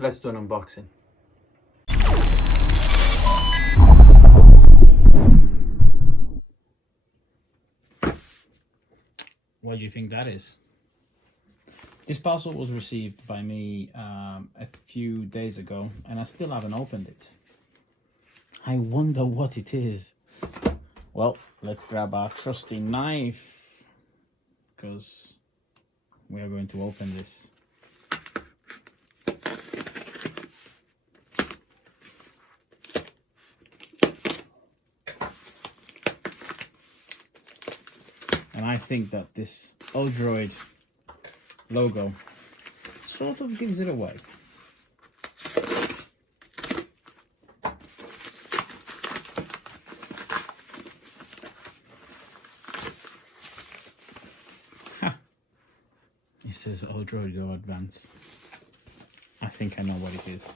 let's do an unboxing. What do you think that is? This parcel was received by me a few days ago, and I still haven't opened it. I wonder what it is. Well, let's grab our trusty knife, because we are going to open this. And I think that this ODROID logo sort of gives it away. Ha! It says ODROID Go Advance. I think I know what it is.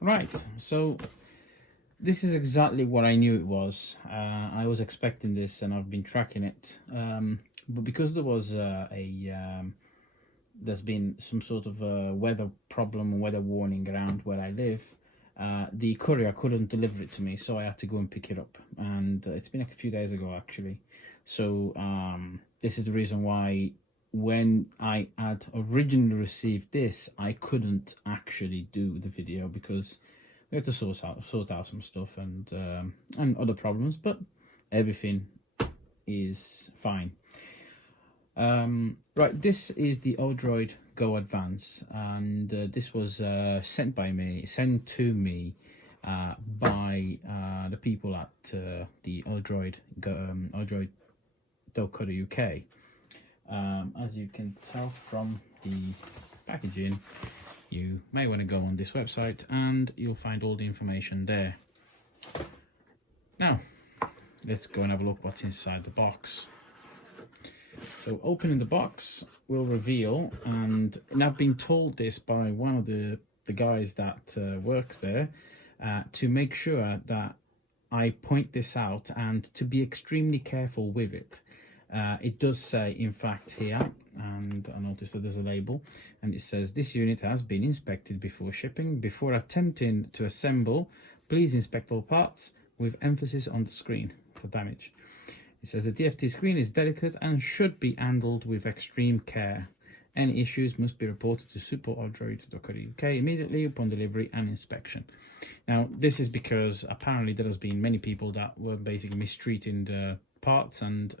Right, so this is exactly what I knew it was. I was expecting this and I've been tracking it. But because there was there's been some sort of a weather problem, weather warning around where I live, the courier couldn't deliver it to me, so I had to go and pick it up. And it's been a few days ago actually. So this is the reason why when I had originally received this, I couldn't actually do the video because we had to sort out some stuff and other problems, but everything is fine. Right, this is the ODROID Go Advance, and this was sent to me by the people at the ODROID ODROID.co.uk. As you can tell from the packaging, you may want to go on this website and you'll find all the information there. Now, let's go and have a look what's inside the box. So opening the box will reveal, and I've been told this by one of the guys that works there, to make sure that I point this out and to be extremely careful with it. It does say, in fact, here, and I noticed that there's a label, and it says this unit has been inspected before shipping. Before attempting to assemble, please inspect all parts with emphasis on the screen for damage. It says the DFT screen is delicate and should be handled with extreme care. Any issues must be reported to support@odroid.co.uk immediately upon delivery and inspection. Now, this is because apparently there has been many people that were basically mistreating the parts and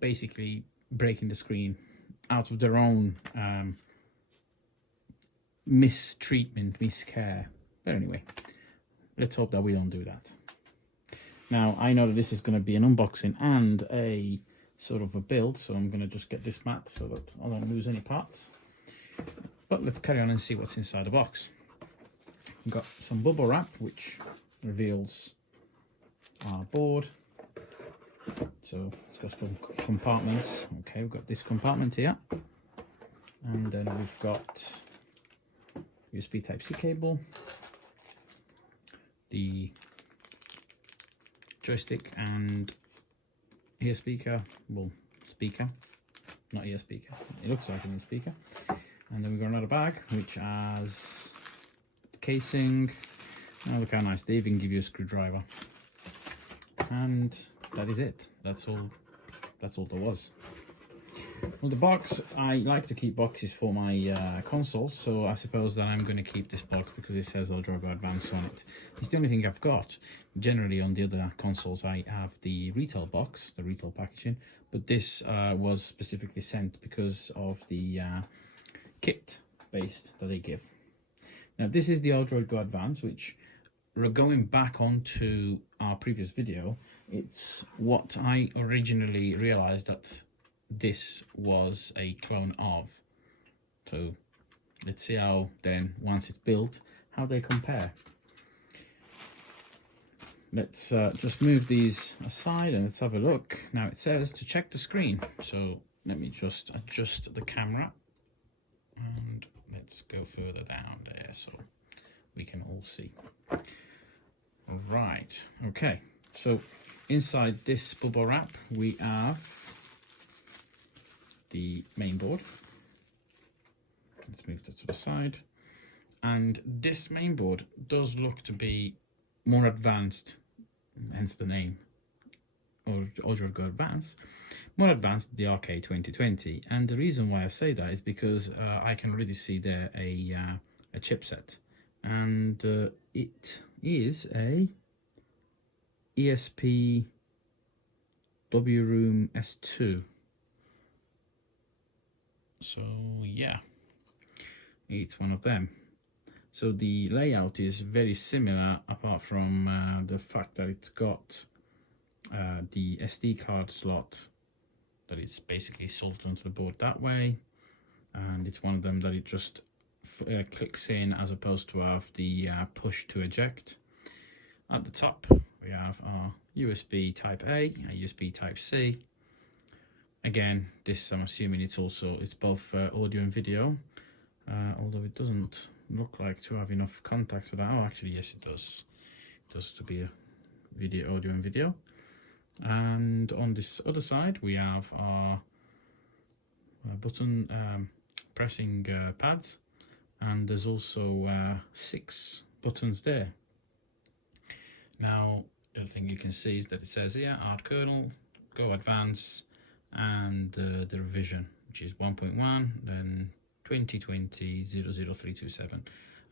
basically breaking the screen out of their own mistreatment, miscare. But anyway, let's hope that we don't do that. Now, I know that this is going to be an unboxing and a sort of a build, so I'm going to just get this mat so that I don't lose any parts. But let's carry on and see what's inside the box. We've got some bubble wrap, which reveals our board. So it's got some compartments. Okay, we've got this compartment here, and then we've got USB Type-C cable, the joystick and ear speaker, well, speaker, not ear speaker, it looks like an ear speaker. And then we've got another bag which has the casing. Oh, look how nice, they even give you a screwdriver. And that is it. That's all there was. Well, the box, I like to keep boxes for my consoles, so I suppose that I'm going to keep this box because it says ODROID Go Advance on it. It's the only thing I've got. Generally on the other consoles I have the retail box, the retail packaging, but this was specifically sent because of the kit based that they give. Now, this is the ODROID Go Advance, which, going back onto our previous video, it's what I originally realized that this was a clone of. So let's see how then, once it's built, how they compare. Let's just move these aside and let's have a look. Now it says to check the screen, so let me just adjust the camera and let's go further down there so we can all see. All right, okay, so inside this bubble wrap we have the main board. Let's move that to the side. And this main board does look to be more advanced, hence the name, or ODROID Go Advance, more advanced than the RK2020. And the reason why I say that is because I can already see there a chipset, and it is a ESP W-Room S2. So yeah, it's one of them. So the layout is very similar, apart from the fact that it's got the SD card slot that is basically soldered onto the board that way, and it's one of them that it just clicks in, as opposed to have the push to eject. At the top we have our USB Type A, a USB Type C. Again, this I'm assuming it's both audio and video, although it doesn't look like to have enough contacts for that. Oh, actually yes, it does. It does to be a video, audio and video. And on this other side we have our button pressing pads, and there's also 6 buttons there. Now the other thing you can see is that it says here Art Kernel, Go Advance, and the revision, which is 1.1, then 2020-00327,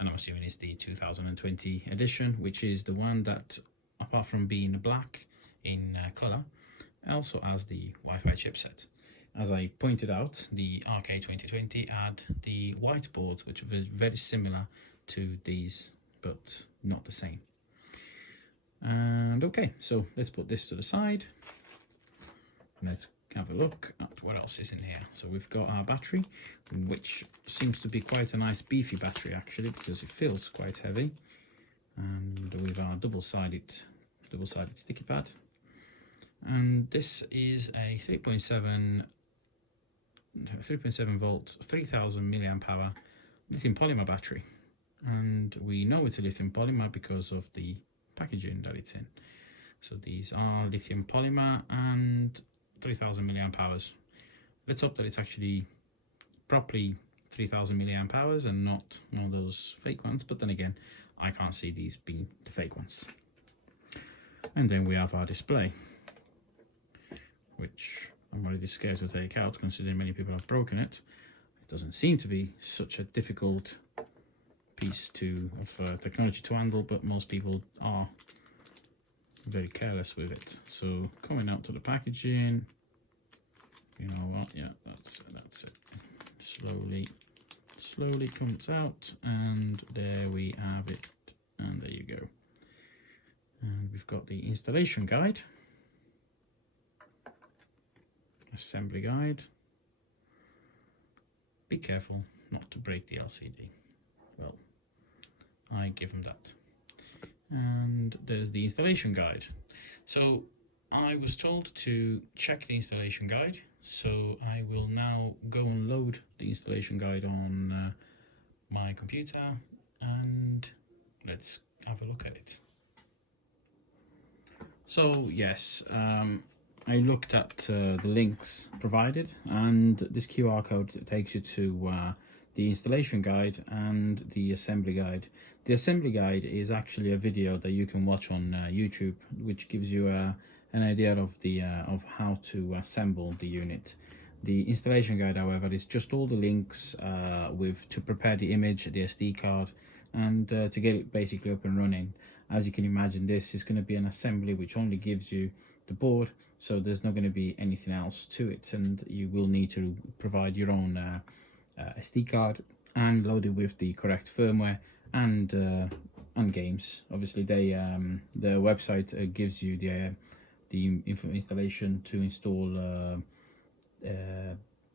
and I'm assuming it's the 2020 edition, which is the one that, apart from being black in colour, also has the Wi-Fi chipset. As I pointed out, the RK2020 had the white boards, which were very similar to these, but not the same. And okay, so let's put this to the side. Let's have a look at what else is in here. So we've got our battery, which seems to be quite a nice beefy battery actually, because it feels quite heavy. And with our double-sided sticky pad. And this is a 3.7 volts, 3000 milliamp hour lithium polymer battery. And we know it's a lithium polymer because of the packaging that it's in. So these are lithium polymer and 3000 milliamp hours. Let's hope that it's actually properly 3000 milliamp hours and not one of those fake ones, but then again, I can't see these being the fake ones. And then we have our display, which I'm already scared to take out, considering many people have broken it. It doesn't seem to be such a difficult piece of technology to handle, but most people are very careless with it. So coming out to the packaging, you know what, yeah, that's it. Slowly comes out, and there we have it, and there you go. And we've got the installation guide, assembly guide. Be careful not to break the LCD. Well, I give them that. And there's the installation guide. So I was told to check the installation guide, so I will now go and load the installation guide on my computer, and let's have a look at it. So yes, I looked at the links provided, and this QR code takes you to the installation guide and the assembly guide. The assembly guide is actually a video that you can watch on YouTube, which gives you an idea of how to assemble the unit. The installation guide, however, is just all the links to prepare the image, the SD card, and to get it basically up and running. As you can imagine, this is going to be an assembly which only gives you the board, so there's not going to be anything else to it, and you will need to provide your own SD card and load it with the correct firmware and games. Obviously, the website gives you the installation to install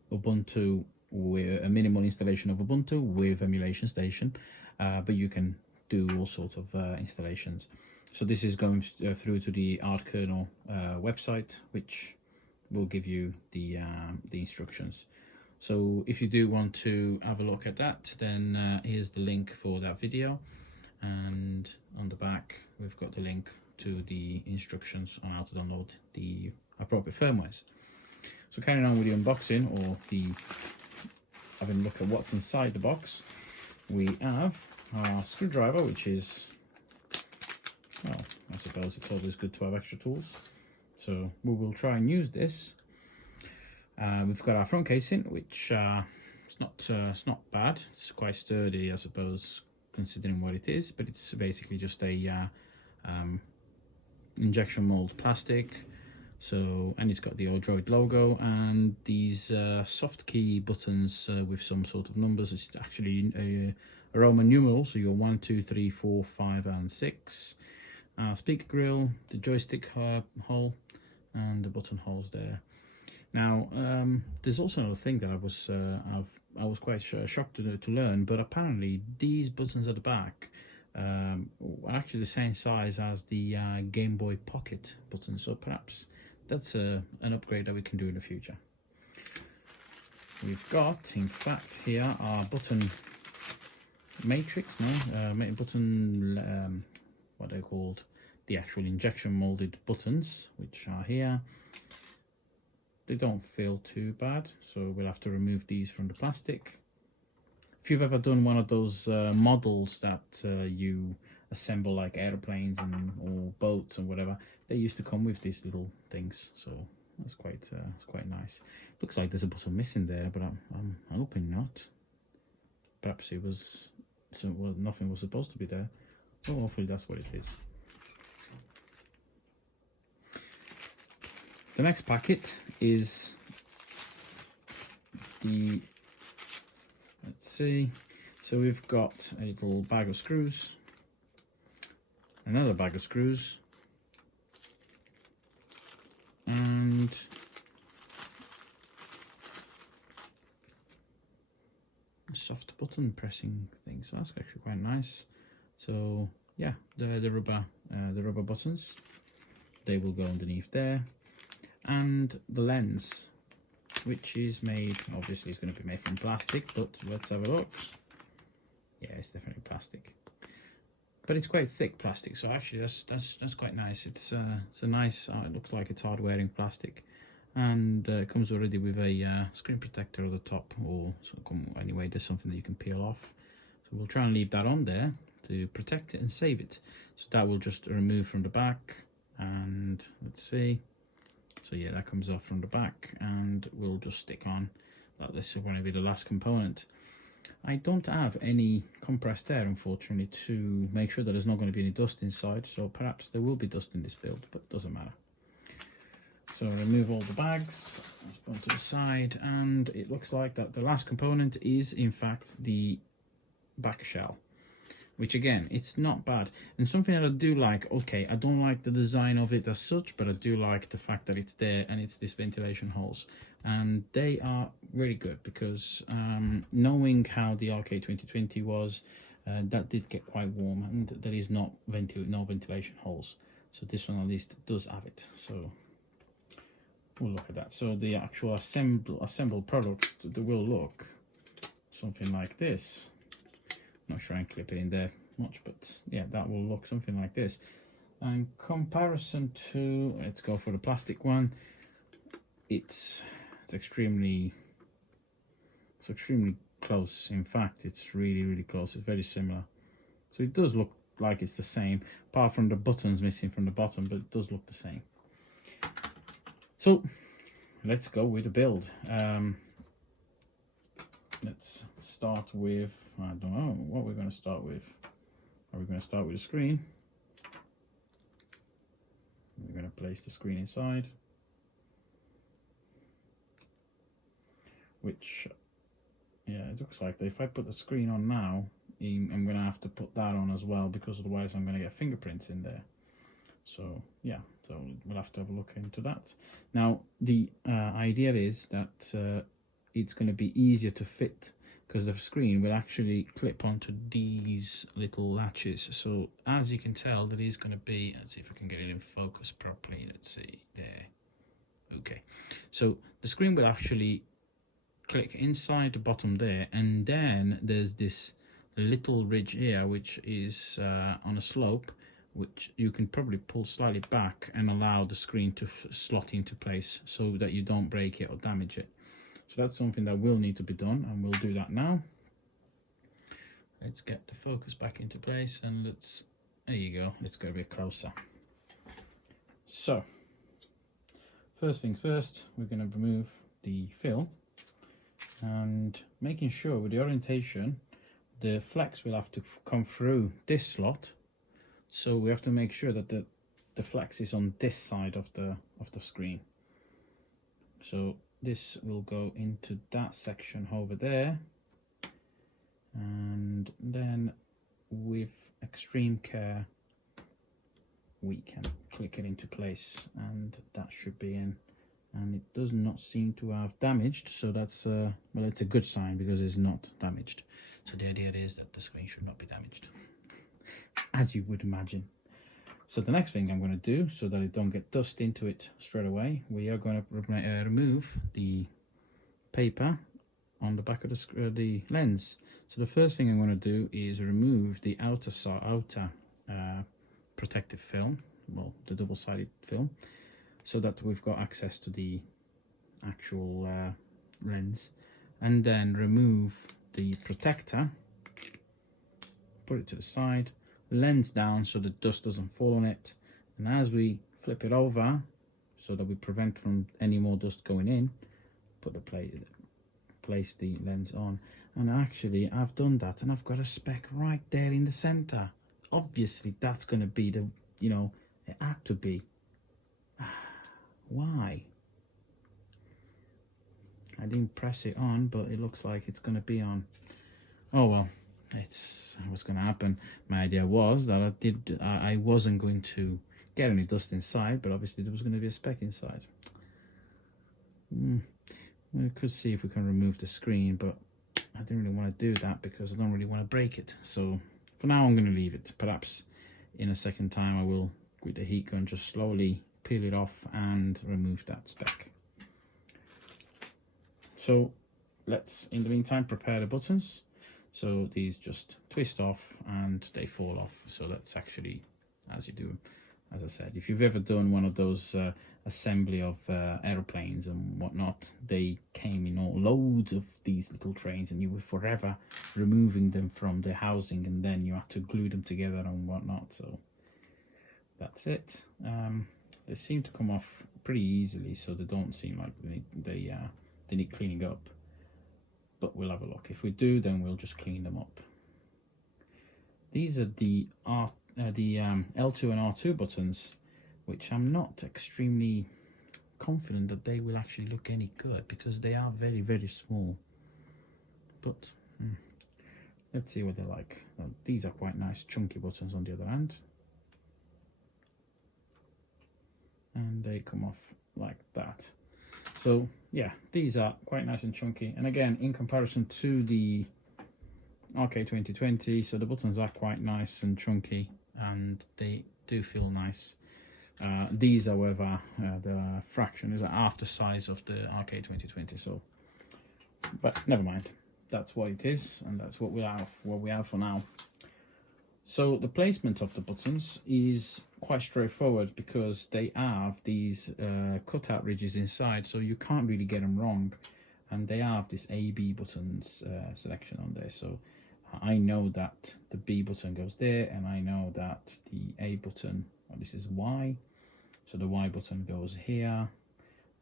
Ubuntu, with a minimal installation of Ubuntu with emulation station, but you can do all sorts of installations. So this is going through to the Art Kernel website, which will give you the instructions. So if you do want to have a look at that, then here's the link for that video, and on the back we've got the link to the instructions on how to download the appropriate firmwares. So carrying on with the unboxing, or the having a look at what's inside the box, we have our screwdriver, which is, well, I suppose it's always good to have extra tools. So we will try and use this. We've got our front casing, which it's not bad. It's quite sturdy, I suppose, considering what it is. But it's basically just a injection mold plastic. So, and it's got the ODROID logo and these soft key buttons with some sort of numbers. It's actually a Roman numeral, so you're 1, 2, 3, 4, 5, and 6. Speaker grill, the joystick hole, and the button holes there. Now, there's also another thing that I was quite shocked to learn, but apparently these buttons at the back are actually the same size as the Game Boy Pocket buttons, so perhaps that's an upgrade that we can do in the future. We've got, in fact, here our button matrix, button, what they're called, the actual injection molded buttons, which are here. They don't feel too bad, so we'll have to remove these from the plastic. If you've ever done one of those models that you assemble like airplanes or boats and whatever, they used to come with these little things, so that's quite nice. Looks like there's a button missing there, but I'm hoping not. Perhaps it was, so well, nothing was supposed to be there. Well, hopefully that's what it is. The next packet is the, let's see, so we've got a little bag of screws, another bag of screws, and a soft button pressing thing, so that's actually quite nice. So yeah, the rubber buttons, they will go underneath there. And the lens, which is made, obviously it's going to be made from plastic, but let's have a look. Yeah, it's definitely plastic, but it's quite thick plastic, so actually that's quite nice. It's a nice, it looks like it's hard wearing plastic, and it comes already with a screen protector at the top, or anyway, there's something that you can peel off. So we'll try and leave that on there to protect it and save it. So that will just remove from the back, and let's see. So yeah, that comes off from the back, and we'll just stick on that. This is going to be the last component. I don't have any compressed air, unfortunately, to make sure that there's not going to be any dust inside, so perhaps there will be dust in this build, but it doesn't matter. So remove all the bags, let's put them to the side, and it looks like that the last component is in fact the back shell, which again, it's not bad. And something that I do like, okay, I don't like the design of it as such, but I do like the fact that it's there and it's this ventilation holes. And they are really good because knowing how the Arcade 2020 was, that did get quite warm, and there is no ventilation holes. So this one at least does have it. So we'll look at that. So the actual assembled product will look something like this. Not sure I can clip it in there much, but yeah, that will look something like this. In comparison to, let's go for the plastic one, it's extremely close. In fact, it's really close. It's very similar. So it does look like it's the same, apart from the buttons missing from the bottom, but it does look the same. So let's go with the build. Let's start with, I don't know what we're going to start with. Are we going to start with the screen? We're going to place the screen inside, which, yeah, it looks like that if I put the screen on now, I'm going to have to put that on as well, because otherwise I'm going to get fingerprints in there. So yeah, so we'll have to have a look into that. Now the idea is that it's going to be easier to fit, because the screen will actually clip onto these little latches. So as you can tell, there is going to be, let's see if I can get it in focus properly. Let's see there. Okay, so the screen will actually click inside the bottom there, and then there's this little ridge here which is on a slope, which you can probably pull slightly back and allow the screen to slot into place so that you don't break it or damage it. So that's something that will need to be done, and we'll do that now. Let's get the focus back into place, and there you go, let's go a bit closer. So first things first, we're going to remove the fill, and making sure with the orientation the flex will have to come through this slot. So we have to make sure that the flex is on this side of the screen. So this will go into that section over there, and then with extreme care we can click it into place, and that should be in. And it does not seem to have damaged, so that's well, it's a good sign because it's not damaged. So the idea is that the screen should not be damaged, as you would imagine. So the next thing I'm going to do, so that it don't get dust into it straight away, we are going to remove the paper on the back of the lens. So the first thing I'm going to do is remove the outer protective film, well, the double-sided film, so that we've got access to the actual lens, and then remove the protector, put it to the side, lens down so the dust doesn't fall on it, and as we flip it over so that we prevent from any more dust going in, place the lens on. And actually I've done that, and I've got a speck right there in the center. Obviously that's going to be the, you know, it had to be. Why? I didn't press it on, but it looks like it's going to be on. Oh well, it's what's going to happen. My idea was that I wasn't going to get any dust inside, but obviously there was going to be a speck inside. We could see if we can remove the screen, but I didn't really want to do that because I don't really want to break it. So for now I'm going to leave it. Perhaps in a second time I will, with the heat gun, just slowly peel it off and remove that speck. So let's, in the meantime, prepare the buttons. So these just twist off and they fall off. So let's actually, as you do, as I said, if you've ever done one of those assembly of aeroplanes and whatnot, they came in loads of these little trains, and you were forever removing them from the housing, and then you have to glue them together and whatnot. So that's it. They seem to come off pretty easily, so they don't seem like they need cleaning up, but we'll have a look. If we do, then we'll just clean them up. These are the L2 and R2 buttons, which I'm not extremely confident that they will actually look any good because they are very, very small. But let's see what they're like. Well, these are quite nice chunky buttons on the other hand, and they come off like that. So yeah, these are quite nice and chunky, and again, in comparison to the RK2020, so the buttons are quite nice and chunky and they do feel nice. These, however, the fraction is half the size of the RK2020, so, but never mind, that's what it is, and that's what we have for now. So the placement of the buttons is quite straightforward because they have these cutout ridges inside, so you can't really get them wrong, and they have this A-B buttons selection on there. So I know that the B button goes there, and I know that the A button, well, this is Y, so the Y button goes here,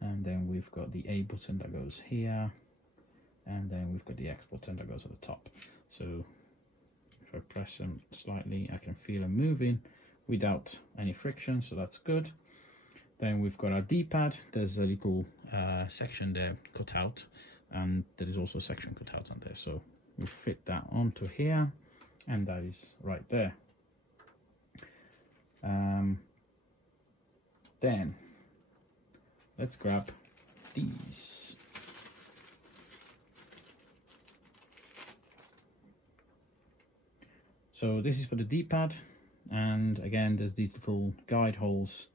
and then we've got the A button that goes here, and then we've got the X button that goes at the top. So if I press them slightly, I can feel them moving without any friction, so that's good. Then we've got our D-pad. There's a little section there cut out, and there is also a section cut out on there, so we fit that onto here, and that is right there. Then let's grab these. So this is for the D-pad, and again there's these little guide holes,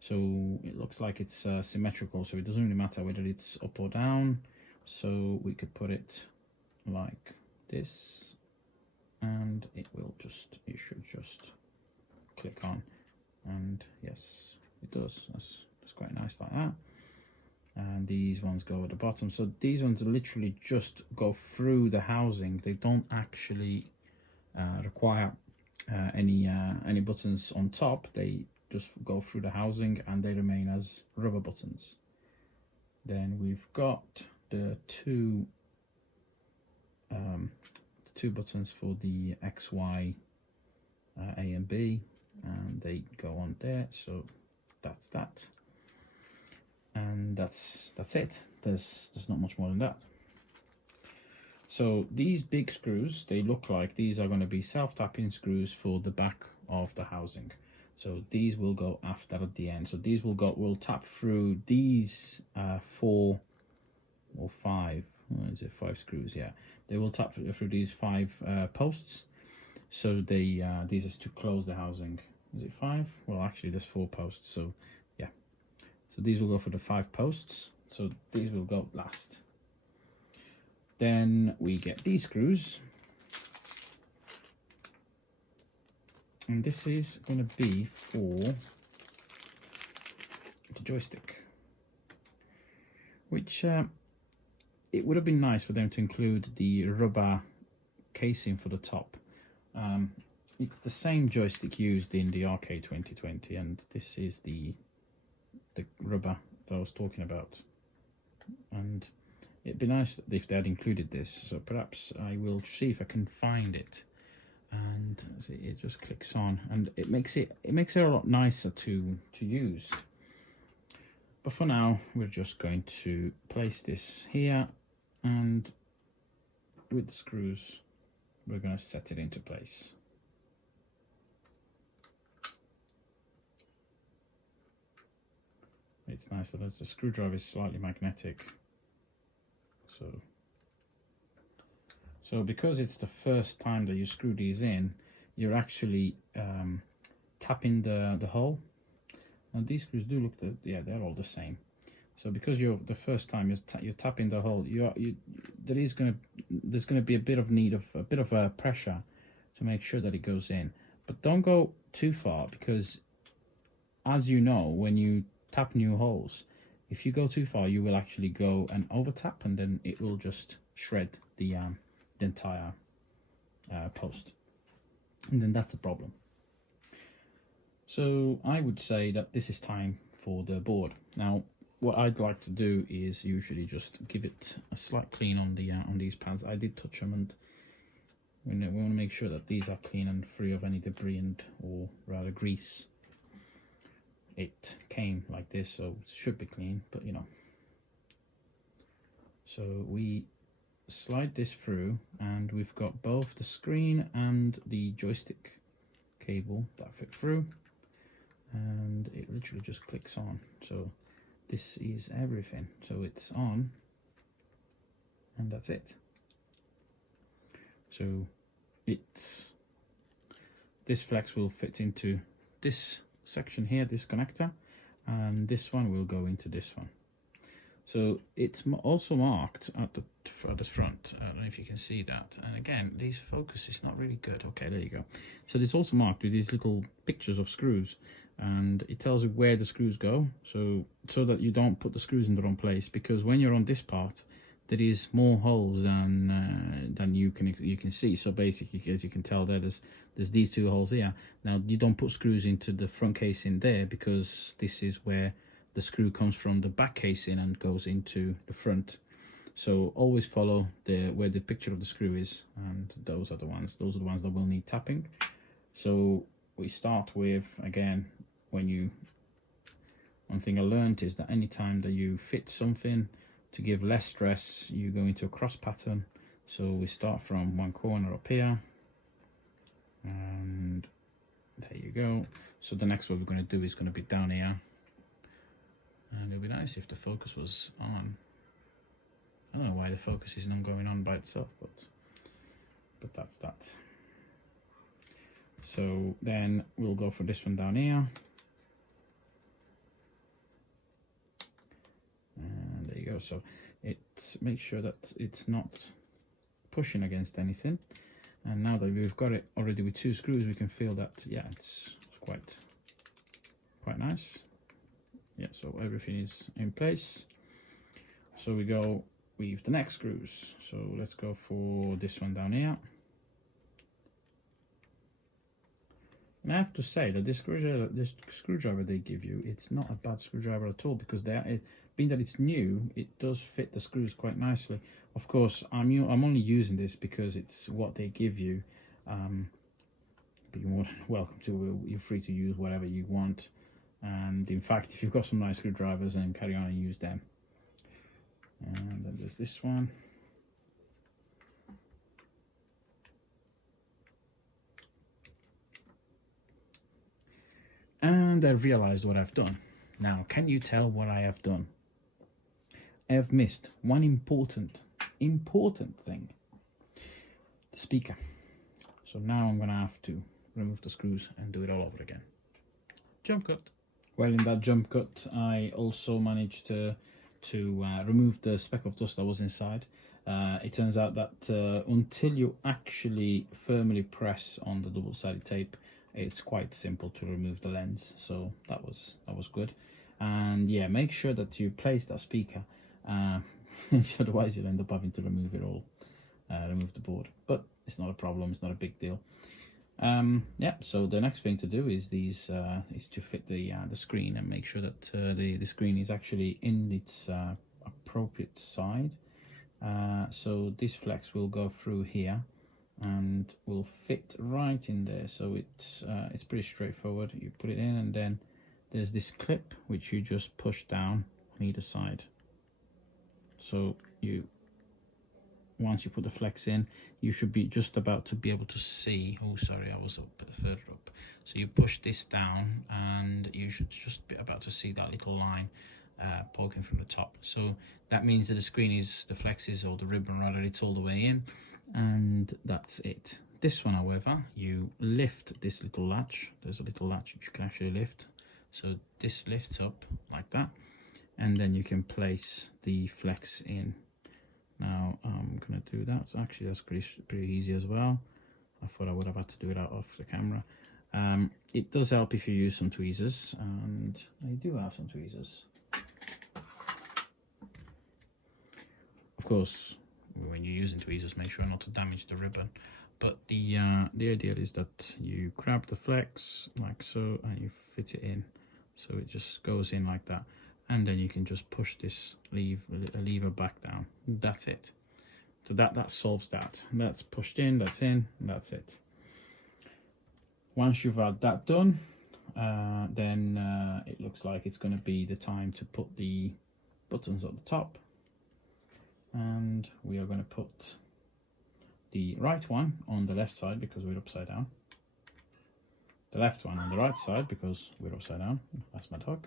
so it looks like it's symmetrical, so it doesn't really matter whether it's up or down. So we could put it like this, and it should just click on, and yes, it does. That's quite nice like that. And these ones go at the bottom, so these ones literally just go through the housing. They don't actually require any buttons on top. They just go through the housing and they remain as rubber buttons. Then we've got the two buttons for the X, Y, A and B, and they go on there. So that's that, and that's it. There's not much more than that. So these big screws, they look like these are going to be self-tapping screws for the back of the housing. So these will go after at the end. So these will tap through these 4 or 5. Is it 5 screws? Yeah, they will tap through these 5 posts. So these is to close the housing. Is it 5? Well, actually, there's 4 posts. So yeah, so these will go for the 5 posts. So these will go last. Then we get these screws, and this is going to be for the joystick, which it would have been nice for them to include the rubber casing for the top. It's the same joystick used in the Arcade 2020, and this is the rubber that I was talking about. And it'd be nice if they had included this, so perhaps I will see if I can find it. And see, it just clicks on, and it makes it a lot nicer to use. But for now, we're just going to place this here, and with the screws, we're going to set it into place. It's nice that the screwdriver is slightly magnetic. So because it's the first time that you screw these in, you're actually tapping the hole. And these screws do look, yeah, they're all the same. So because you're the first time you're tapping the hole, there's going to be a bit of pressure to make sure that it goes in. But don't go too far, because as you know, when you tap new holes, if you go too far, you will actually go and over tap, and then it will just shred the entire post, and then that's a problem. So I would say that this is time for the board. Now, what I'd like to do is usually just give it a slight clean on these pads. I did touch them, and we want to make sure that these are clean and free of any debris or rather grease. It came like this, so it should be clean, but you know. So we slide this through, and we've got both the screen and the joystick cable that fit through, and it literally just clicks on. So this is everything. So it's on, and that's it. So this flex will fit into this section here, this connector, and this one will go into this one. So it's also marked at the furthest front. I don't know if you can see that. And again, this focus is not really good. Okay, there you go. So it's also marked with these little pictures of screws, and it tells you where the screws go, so that you don't put the screws in the wrong place, because when you're on this part, there is more holes than you can see. So basically, as you can tell there's these 2 holes here. Now, you don't put screws into the front casing there, because this is where the screw comes from the back casing and goes into the front. So always follow where the picture of the screw is, and those are the ones that will need tapping. So we start with, again, one thing I learned is that anytime that you fit something, to give less stress, you go into a cross pattern. So we start from one corner up here, and there you go. So the next one we're going to do is going to be down here, and it'll be nice if the focus was on. I don't know why the focus isn't going on by itself, but that's that. So then we'll go for this one down here, and there you go. So it makes sure that it's not pushing against anything. And now that we've got it already with 2 screws, we can feel that, yeah, it's quite nice. Yeah, so everything is in place. So we go with the next screws. So let's go for this one down here. And I have to say that this screwdriver they give you, it's not a bad screwdriver at all, because being that it's new, it does fit the screws quite nicely. Of course, I'm only using this because it's what they give you. But you're more than welcome to. You're free to use whatever you want. And in fact, if you've got some nice screwdrivers, then carry on and use them. And then there's this one. And I realized what I've done. Now, can you tell what I have done? I have missed one important thing. The speaker. So now I'm going to have to remove the screws and do it all over again. Jump cut. Well, in that jump cut, I also managed to remove the speck of dust that was inside. It turns out that until you actually firmly press on the double-sided tape, it's quite simple to remove the lens. So that was good. And yeah, make sure that you place that speaker, otherwise you'll end up having to remove it all, remove the board. But it's not a problem. It's not a big deal. Yeah, so the next thing to do is to fit the screen and make sure that the screen is actually in its appropriate side. So this flex will go through here and will fit right in there. So it's pretty straightforward. You put it in, and then there's this clip which you just push down on either side. So once you put the flex in, you should be just about to be able to see. Oh, sorry, I was further up. So you push this down, and you should just be about to see that little line poking from the top. So that means that the flex is, or the ribbon rather, it's all the way in, and that's it. This one, however, you lift this little latch. There's a little latch which you can actually lift. So this lifts up like that, and then you can place the flex in. Now I'm gonna do that. So actually that's pretty easy as well. I thought I would have had to do it out off the camera. It does help if you use some tweezers, and I do have some tweezers. Of course, when you're using tweezers, make sure not to damage the ribbon. But the idea is that you grab the flex like so, and you fit it in. So it just goes in like that. And then you can just push this lever back down. That's it. So that solves that. That's pushed in, that's in, and that's it. Once you've had that done, then it looks like it's going to be the time to put the buttons at the top. And we are going to put the right one on the left side because we're upside down. The left one on the right side because we're upside down. That's my dog.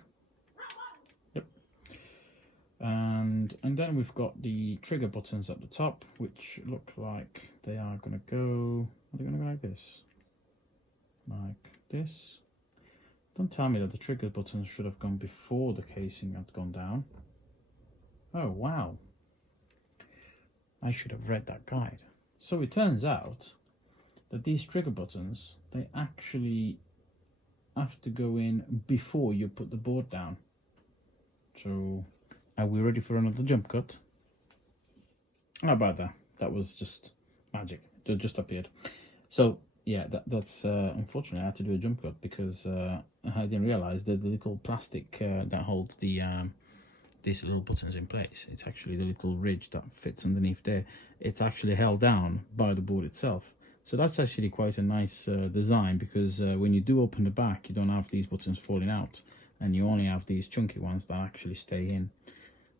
And then we've got the trigger buttons at the top, which look like they are going to go. Are they going to go like this? Like this? Don't tell me that the trigger buttons should have gone before the casing had gone down. Oh wow! I should have read that guide. So it turns out that these trigger buttons, they actually have to go in before you put the board down. So are we ready for another jump cut? How about that? That was just magic. It just appeared. So yeah, that's unfortunately I had to do a jump cut because I didn't realize that the little plastic that holds the these little buttons in place, it's actually the little ridge that fits underneath there. It's actually held down by the board itself. So that's actually quite a nice design, because when you do open the back, you don't have these buttons falling out, and you only have these chunky ones that actually stay in.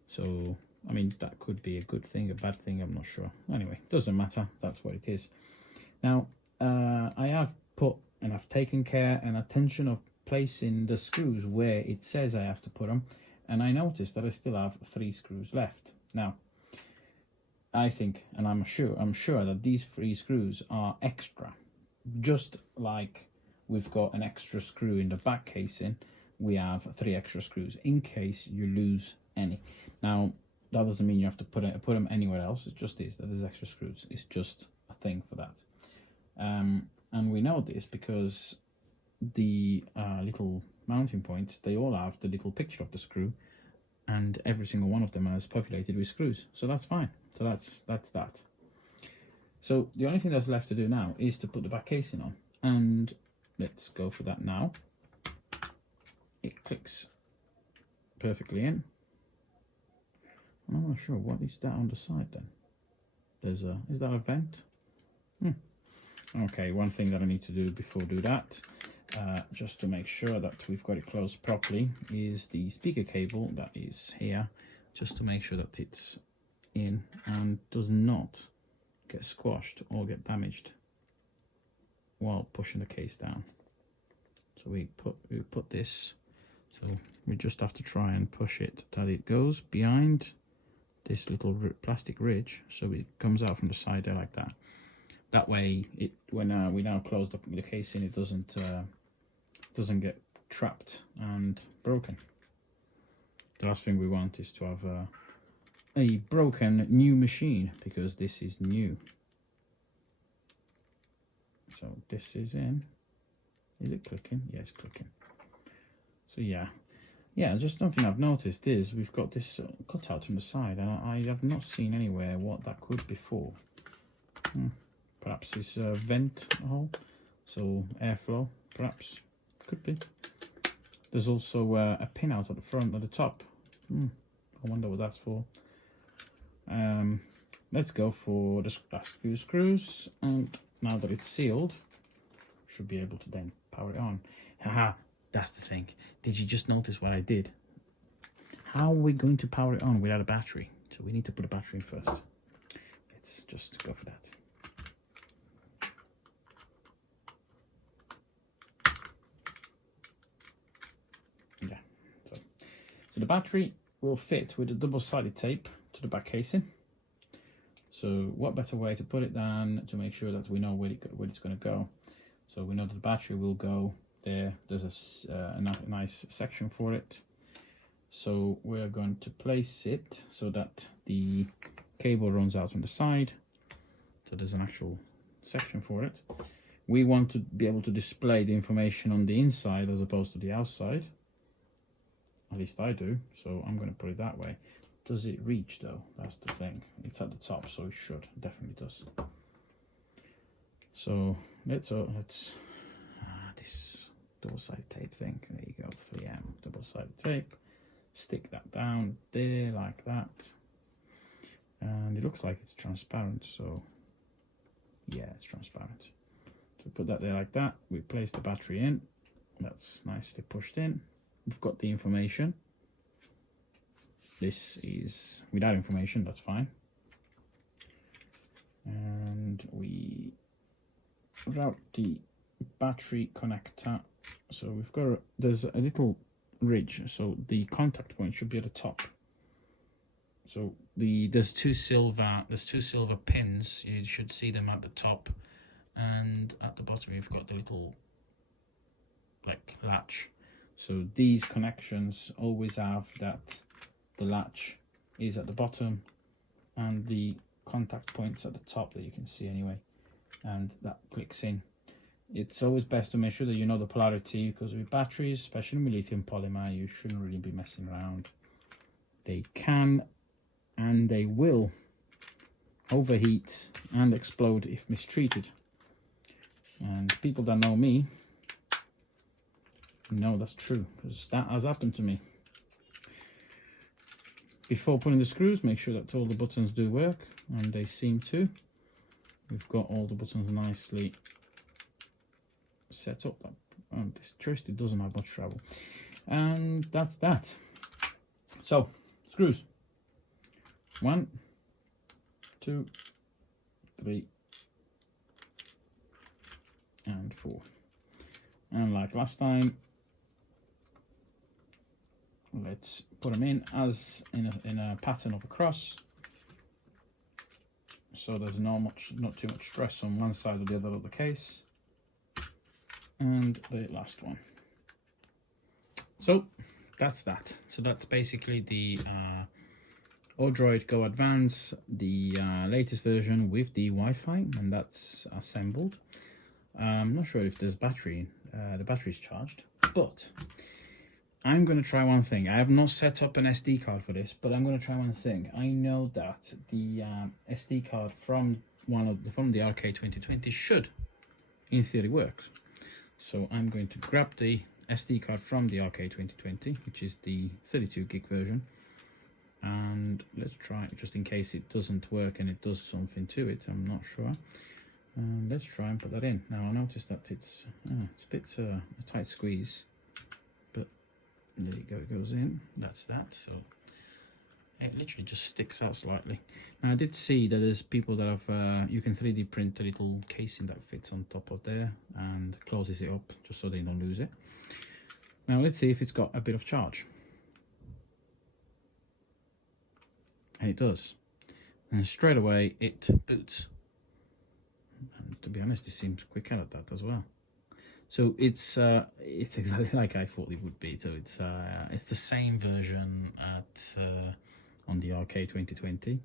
So, I mean, that could be a good thing, a bad thing, I'm not sure. Anyway, doesn't matter, that's what it is. Now, I have put, and I've taken care and attention of placing the screws where it says I have to put them, and I noticed that I still have 3 screws left. Now, I think, and I'm sure that these 3 screws are extra. Just like we've got an extra screw in the back casing, we have 3 extra screws in case you lose any. Now, that doesn't mean you have to put them anywhere else. It just is that there's extra screws. It's just a thing for that. And we know this because the little mounting points, they all have the little picture of the screw, and every single one of them is populated with screws, so that's fine. So that's that. So the only thing that's left to do now is to put the back casing on, and let's go for that now. It clicks perfectly in. I'm not sure, what is that on the side then? There's a, is that a vent? Okay, one thing that I need to do before I do that, just to make sure that we've got it closed properly, is the speaker cable that is here, just to make sure that it's in and does not get squashed or get damaged while pushing the case down. So we put this, so we just have to try and push it till it goes behind this little plastic ridge, so it comes out from the side there like that. That way, when we now close the casing, it doesn't get trapped and broken. The last thing we want is to have a broken new machine, because this is new. So this is in. Is it clicking? Yeah, it's clicking. So yeah, just something I've noticed is we've got this cutout from the side, and I have not seen anywhere what that could be for. Perhaps it's a vent hole, so airflow, perhaps, could be. There's also a pin out at the front, at the top. I wonder what that's for. Let's go for the last few screws, and now that it's sealed, should be able to then power it on. Haha, that's the thing. Did you just notice what I did? How are we going to power it on without a battery? So we need to put a battery in first. Let's just go for that. Yeah, so the battery will fit with a double-sided tape to the back casing. So what better way to put it than to make sure that we know where it's going to go. So we know that the battery will go there. There's a nice section for it. So we're going to place it so that the cable runs out from the side. So there's an actual section for it. We want to be able to display the information on the inside as opposed to the outside. At least I do. So I'm going to put it that way. Does it reach though? That's the thing. It's at the top, so it should. Definitely does. So let's this double-sided tape thing. There you go, 3M double-sided tape. Stick that down there like that, and it looks like it's transparent. So yeah, it's transparent. So put that there like that. We place the battery in. That's nicely pushed in. We've got the information. This is without information, that's fine. And we route the battery connector. So we've got there's a little ridge, so the contact point should be at the top. So there's two silver pins. You should see them at the top, and at the bottom you've got the little like latch. So these connections always have that. The latch is at the bottom and the contact points at the top that you can see anyway, and that clicks in. It's always best to make sure that you know the polarity, because with batteries, especially with lithium polymer, you shouldn't really be messing around. They can and they will overheat and explode if mistreated, and people that know me know that's true, because that has happened to me. Before putting the screws, make sure that all the buttons do work, and they seem to. We've got all the buttons nicely set up. This twist, it doesn't have much trouble. And that's that. So, screws. 1, 2, 3, and 4. And like last time, let's put them in as in a pattern of a cross, so there's not too much stress on one side or the other of the case. And the last one. So that's that. So that's basically the ODROID Go Advance, the latest version with the Wi-Fi, and that's assembled. I'm not sure if there's battery, the battery's charged, but I'm going to try one thing. I have not set up an SD card for this, but I'm going to try one thing. I know that the SD card from the Arcade 2020 should, in theory, work. So I'm going to grab the SD card from the Arcade 2020, which is the 32 gig version, and let's try it just in case it doesn't work and it does something to it. I'm not sure. Let's try and put that in. Now I noticed that it's a bit a tight squeeze, but there you go, it goes in. That's that. So it literally just sticks out slightly. Now I did see that there's people that have you can 3D print a little casing that fits on top of there and closes it up just so they don't lose it. Now let's see if it's got a bit of charge. And it does. And straight away it boots. And to be honest, it seems quicker at that as well. So it's exactly like I thought it would be. So it's the same version at on the Arcade 2020.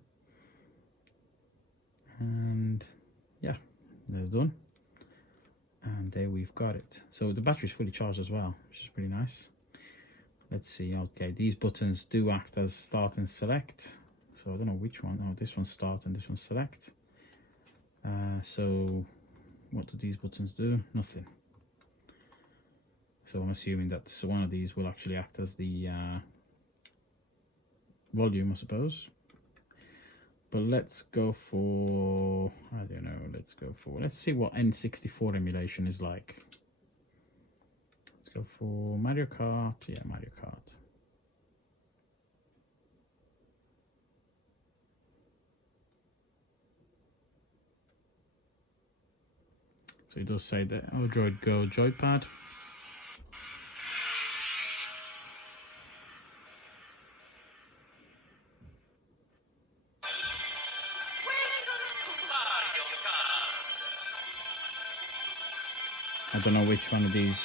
And yeah, that's done. And there we've got it. So the battery's fully charged as well, which is pretty nice. Let's see. Okay, these buttons do act as start and select. So I don't know which one. Oh, this one's start and this one's select. So what do these buttons do? Nothing. So I'm assuming that one of these will actually act as the volume, I suppose. But let's go for, I don't know, let's see what N64 emulation is like. Let's go for Mario Kart. Yeah, Mario Kart. So it does say that ODROID Go joypad. I don't know which one of these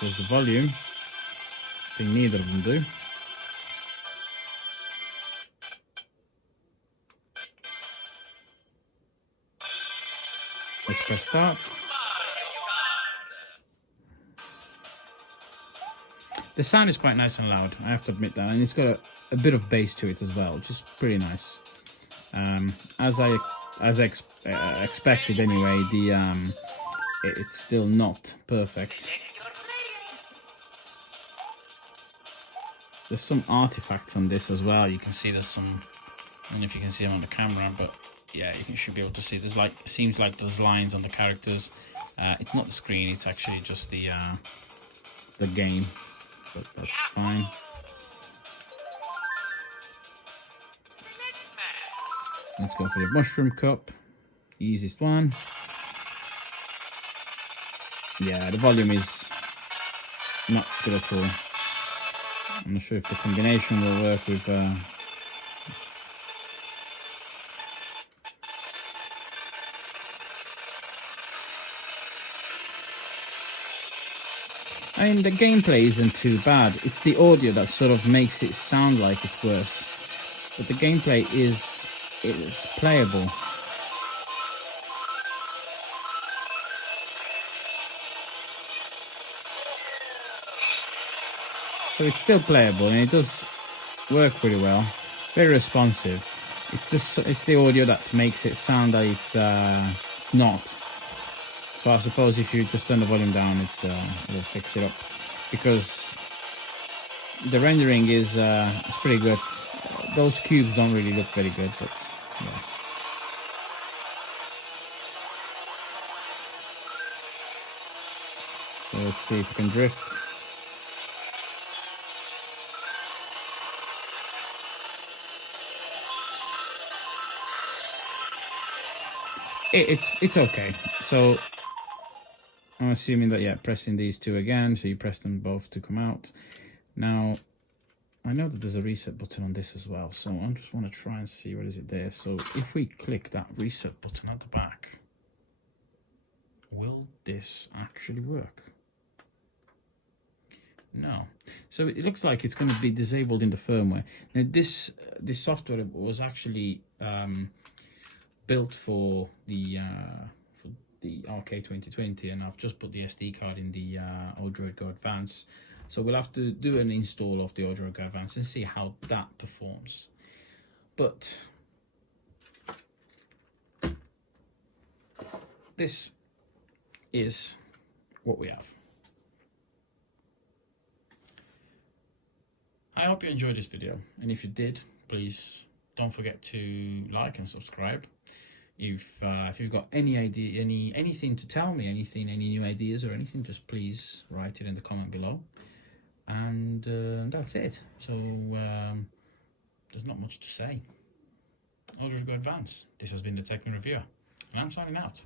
does the volume. I think neither of them do. Let's press start. The sound is quite nice and loud, I have to admit that, and it's got a bit of bass to it as well, which is pretty nice. As I expected anyway, it's still not perfect. There's some artifacts on this as well. You can see there's some, I don't know if you can see them on the camera, but yeah, you should be able to see. There's like, it seems like there's lines on the characters. It's not the screen, it's actually just the game, but that's fine. Let's go for the mushroom cup, easiest one. Yeah, the volume is not good at all. I'm not sure if the combination will work with I mean, the gameplay isn't too bad. It's the audio that sort of makes it sound like it's worse. But the gameplay is playable. So it's still playable and it does work pretty well. Very responsive. It's the audio that makes it sound like it's not. So I suppose if you just turn the volume down, it'll fix it up, because the rendering is it's pretty good. Those cubes don't really look very good, but yeah. So let's see if we can drift. It's okay. So I'm assuming that, yeah, pressing these two again, so you press them both to come out. Now, I know that there's a reset button on this as well, so I just want to try and see what is it there. So if we click that reset button at the back, will this actually work? No. So it looks like it's going to be disabled in the firmware. Now this software was actually built for the the RK2020, and I've just put the SD card in the ODROID Go Advance. So we'll have to do an install of the ODROID Go Advance and see how that performs. But this is what we have. I hope you enjoyed this video, and if you did, please don't forget to like and subscribe. If you've got any idea, anything to tell me, any new ideas or anything, just please write it in the comment below. And that's it. So there's not much to say. ODROID Go Advance. This has been the Tech Reviewer, and I'm signing out.